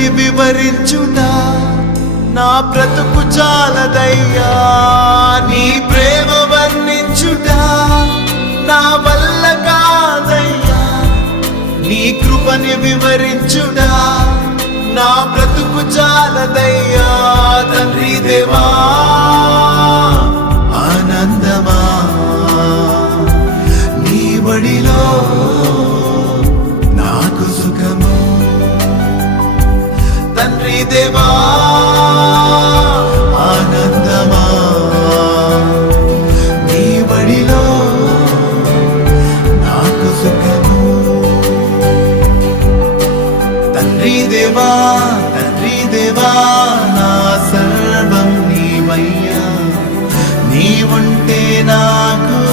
వివరించుట నా బ్రతుకు చాలదయ్యా. నీ ప్రేమ వర్ణించుట నా వల్ల కాదయ్యా. నీ కృపని వివరించుట నా బ్రతుకు చాలదయ్యా. తండ్రి దేవా ఆనందమా. నీ బడిలో నాకు సుఖము. తండ్రి దేవా తండ్రి దేవా నా సర్వం నీవయ్యా. నీవుంటే నాకు